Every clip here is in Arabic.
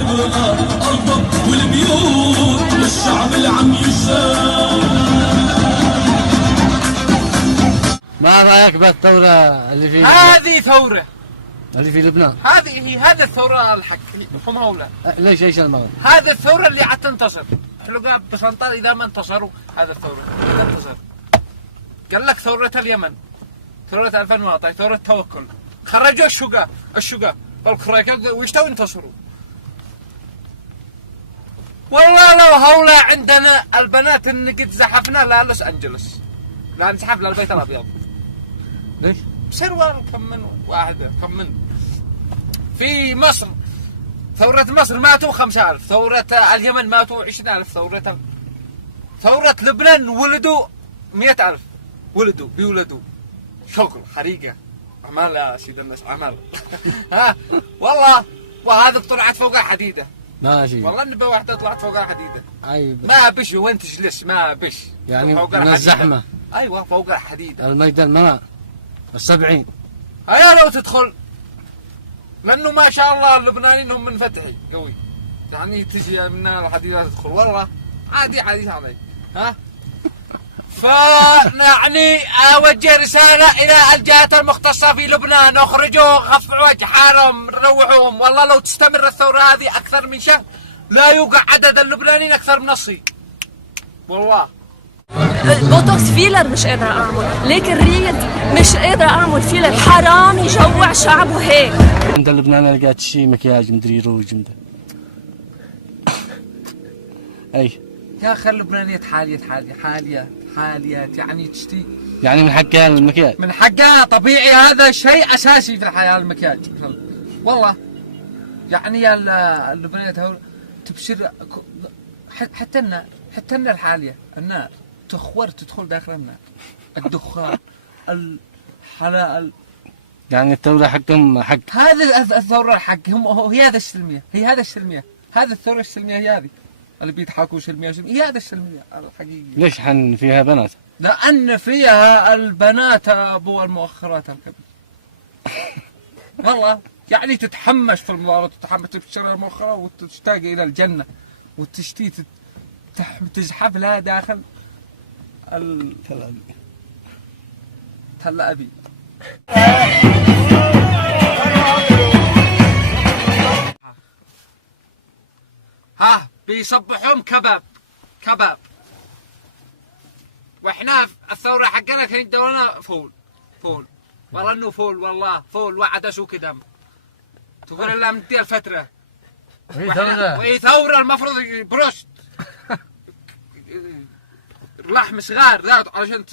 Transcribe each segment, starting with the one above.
الارض والبيوت والشعب اللي عم ما رايك بالثوره اللي في هذه ثوره اللي في لبنان؟ هذه الثوره الحق حمى ولا ليش ايش المغرب؟ هذه الثوره اللي تنتصر. حلقات بسنطال اذا ما انتصروا هذه الثوره تنتصر. قال لك ثوره اليمن، ثوره 2019، ثوره توكل، خرجوا الشقاء والكراكات ويشتوا ينتصروا. والله لو هؤلاء عندنا البنات اللي قد زحفنا لوس انجلوس، لا نزحف للبيت الابيض. ليش؟ سروال كم من واحده كم من في مصر. ثورة مصر ماتوا 5000، ثورة اليمن ماتوا 20000، ثورة لبنان ولدوا 100,000، بيولدوا شغل حريقة أعمال يا سيد الناس أعمال. ها والله، وهذا طلعت فوق الحديدة ماشي والله النبي واحدة طلعت فوق الحديدة. أيوة. ما بش وين تجلس، ما بش يعني فوق من الزحمة. أيوة فوق الحديدة الميدان ما 70. هيا لو تدخل، لأنه ما شاء الله اللبنانيين هم منفتحي قوي، يعني تجي من الحديدة تدخل والله عادي علي. ها فيعني أوجه رسالة إلى الجهات المختصة في لبنان، اخرجوا غفعوا وجه حالهم روحوهم. والله لو تستمر الثورة هذه أكثر من شهر لا يوقع عدد اللبنانيين أكثر من الصين والله. بوتوكس فيلر مش قادرة أعمل، ليك الريد مش قادرة أعمل فيلر، حرام يجوع شعبه هيك. عند لبنان لقيت شي مكياج مدري روج مدري أي يا أخي اللبنانيات حاليات يعني تشتي، يعني من حقها المكياج، من حقها طبيعي، هذا شيء أساسي في الحياة المكياج والله. يعني اللبنانيات تبشر حتى النار حالية، النار تخور تدخل داخل النار، الدخان الحلال. يعني الثورة حقهم حق هذا الثورة حقهم، هي هذا السلمية، هذه الثورة السلمية، هي هذه اللي بيضحكوا سلمية، هي هذا السلمية الحقيقية. ليش حن فيها بنات؟ لأن فيها البنات أبو المؤخرات الكبير. والله يعني تتحمس في المظاهرات، تتحمس تبشر المؤخرات وتشتاق إلى الجنة وتشتي تزحف لها داخل تل أبي. ها بيصبحهم كباب، واحنا الثورة حقنا كان يدورنا فول والله انه فول وعدس وكدم. تقول الله مدي الفترة وهي ثورة المفروض بروست لحم صغار ذات علشان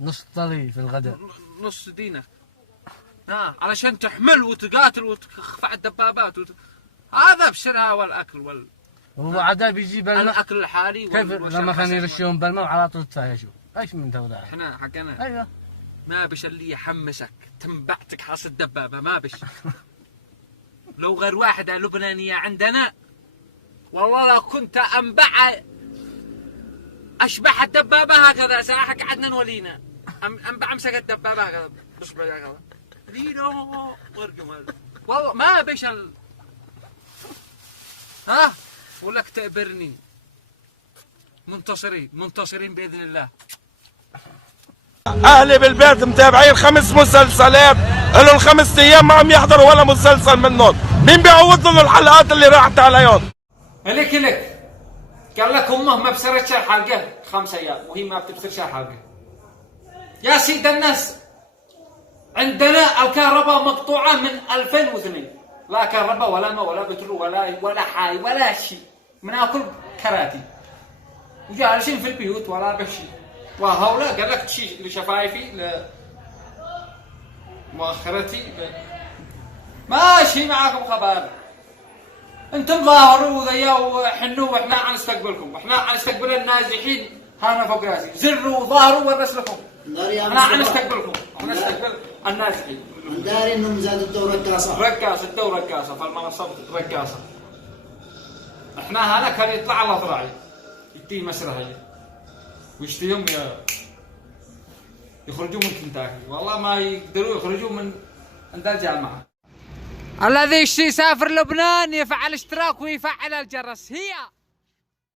نص طلي في الغداء، نص دينك علشان تحمل وتقاتل وتخفع الدبابات هذا بسرعة والأكل هو عدا بيجيب الأكل الحالي. كيف لما كان يرشون بالماء وعلى طول تفايشوا؟ ايش من ثورة؟ احنا حقنا ايوه ما بش اللي يحمسك تنبعتك حاصل الدبابة، ما بش. لو غير واحدة لبنانية عندنا والله لو كنت أشبح الدبابة هكذا ساحك عدنا نولينا أنبع أمسك الدبابة هكذا بصبع هكذا لينو ورقم هذا والله ما بش ولك تقبرني. منتصرين بإذن الله. أهلي بالبيت متابعين 5 مسلسلات، لهم 5 أيام ما عم يحضروا ولا مسلسل منهم، مين بيعوض لهم الحلقات اللي راحت عليهم؟ لك قال لك امه ما بسرتش الحلقه 5 أيام وهي ما بتبصرش الحلقه. يا سيد الناس عندنا الكهرباء مقطوعه من 2002، لا كهرباء ولا ماء ولا بترول ولا حي ولا شيء، بناكل كراتي وجالسين في البيوت ولا بشي. وهؤلاء قال لك تشي لشفايفي لمؤخرتي ماشي معاكم خبر. انتم ظاهروا وذيا وحنوا واحنا عن نستقبلكم، واحنا عن نستقبل النازحين هانا فوق راسي، زروا ظاهروا ورسلكم، احنا عن نستقبلكم، عن نستقبل النازحين. داري انهم زادوا الدورة رقاصة في المنصة رقاصة. احنا هانا كان يطلع على ذراعي يدي مسرحية ويشتيهم يخرجوا من كنتاكي، والله ما يقدروا يخرجوا من عند الجامعة. الذي يسافر لبنان يفعل اشتراك ويفعل الجرس. هي